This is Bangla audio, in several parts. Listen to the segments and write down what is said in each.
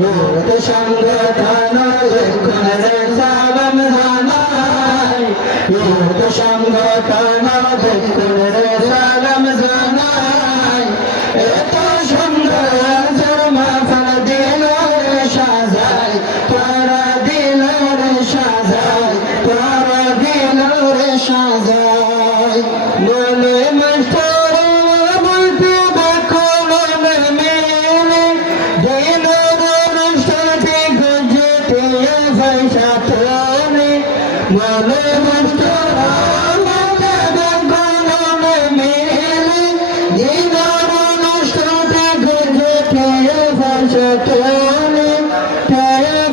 ইউত সংগঠন দেখুনের সালাম জানাই ইউত সংগঠন দেখুনের সালাম জানাই এত সুন্দর মাহফিল দিল রে সাজাই তারা দিল রে সাজাই তারা দিল রে সাজাই বলে মাস্টার বলতে দেখো মেলে দিনের অনুষ্ঠানে গজতে ভাইসা তোলে বলে মাস্টার বলতে দেখো মেলে দিনের অনুষ্ঠানে গজতে ভাইসা তোলে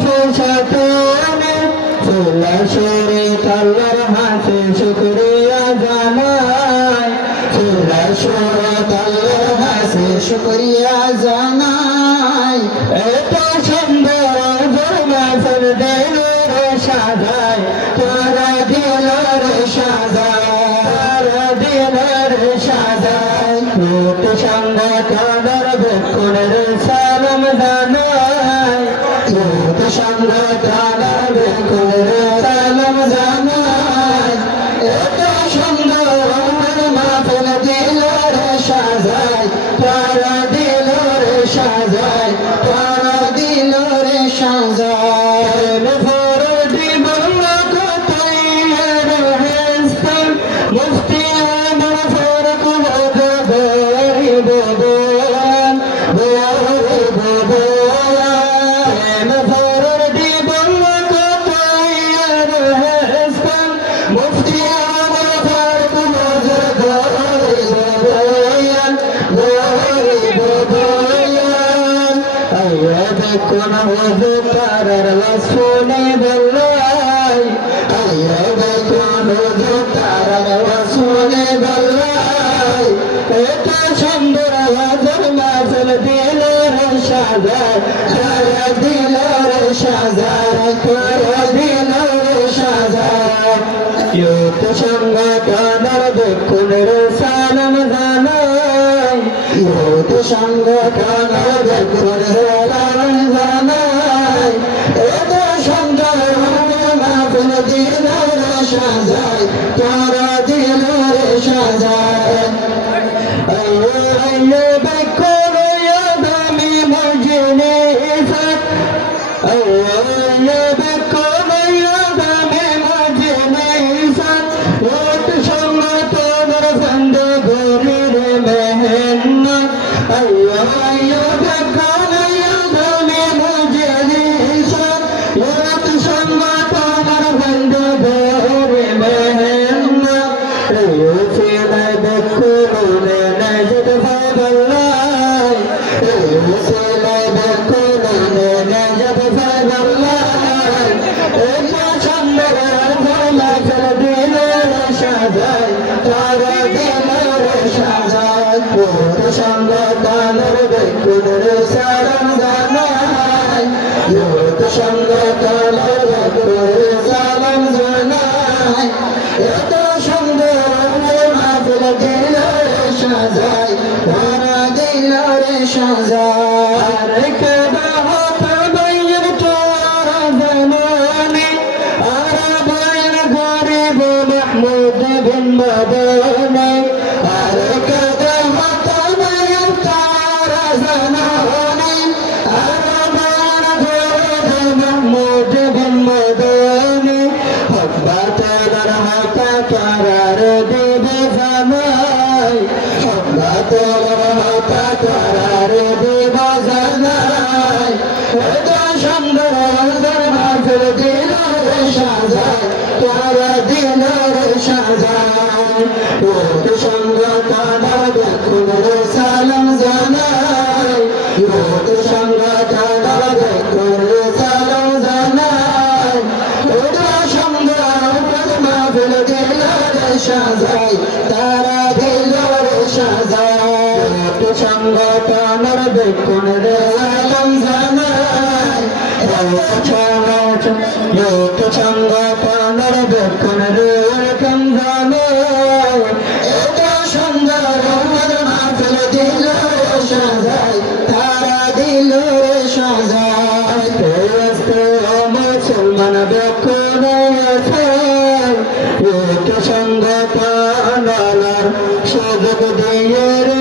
ভাইসা তোলে ফুলা সরে তাল্লার হাতে শুকরিয়া জানাই ফুলা সরে তাল্লার হাতে শুকরিয়া জানাই এত সুন্দর মাহফিল দিল রে সাজাই তারা দিল রে সাজাই তারা দিল রে সাজাই ইউত সংগঠনের দেখুনের সালাম জানাই ইউত সংগঠনের দেখুনের সালাম জানাই এত সুন্দর মাহফিল দিল রে সাজাই তারা দিল রে সাজাই তারা দিল রে সাজাই ফরদি বাংলা কথাই রহেস্তান মুফতি আমার ফরক বদরি বদন বদন ফরদি বাংলা কথাই রহেস্তান মুফতি আমার ফরক বদরি বদন বদন আয়াদ কোন ওযু তারার রাসূলে বল্লাই আয়াদ কোন ওযু তারার রাসূলে বল্লাই এত সুন্দর হাজার মাহফিল দিল রে সাজাই তারা দিল রে সাজাই তারা দিল রে সাজাই ইউত সংগঠনের দেখুনের সালাম জানাই ইউত সংগঠনের দেখুনের সালাম জানাই এত সুন্দর মাহফিল দিল রে সাজাই তারা দিল রে সাজাই আইয়ো আইয়ো বেকুন ইয়াদামি মজনে ইফাত আইয়ো আইয়ো বেকুন ইয়াদামি মজনে ইফাত ইউত সংগঠনের বন্দে গরির মেহনত আইয়ো আইয়ো বেকুন ইয়াদামি মজনে ইফাত ইউত সংগঠনের বন্দে গরির মেহনত আইয়ো ফিলাই বেকুন নাজদ ফাদাল্লাই আইয়ো ফিলাই বেকুন নাজদ ফাদাল্লাই এত সুন্দর মাহফিল দিল রে সাজাই তারা দিল রে সাজাই ইউত সংগঠনের দেখুনের সালাম জানাই ইউত সংগঠনের দেখুনের সালাম জানাই এত সুন্দর মাহফিল দিল রে সাজাই তারা দিল রে সাজাই রেখে দাও তবাইয়ের তোরা জানানি আরাবাইয়ের গরিব মাহমুদ বিন মদনি রেখে দাও তবাইয়ের তোরা জানানি আরাবাইয়ের গরিব মাহমুদ বিন মদনি হব্বা তারার হাতা তারার দিবে জানাই হব্বা তারার হাতা তারার দিবে জানাই এত সুন্দর মাহফিল দিল রে সাজাই তারা দিল রে সাজাই ইউত সংগঠনের দেখুনের সালাম জানাই ইউত সংগঠনের দেখুনের সালাম জানাই এত সুন্দর মাহফিল দিল রে সাজাই তারা দিল রে সাজাই ইউত সংগঠনের দেখুনের সালাম জানাই ইউত সংগঠনের দেখুনের সালাম জানাই এত সুন্দর মাহফিল দিল রে সাজাই তারা দিল রে সাজাই মানবে করে একটু সংগঠন সুযোগ দিয়ে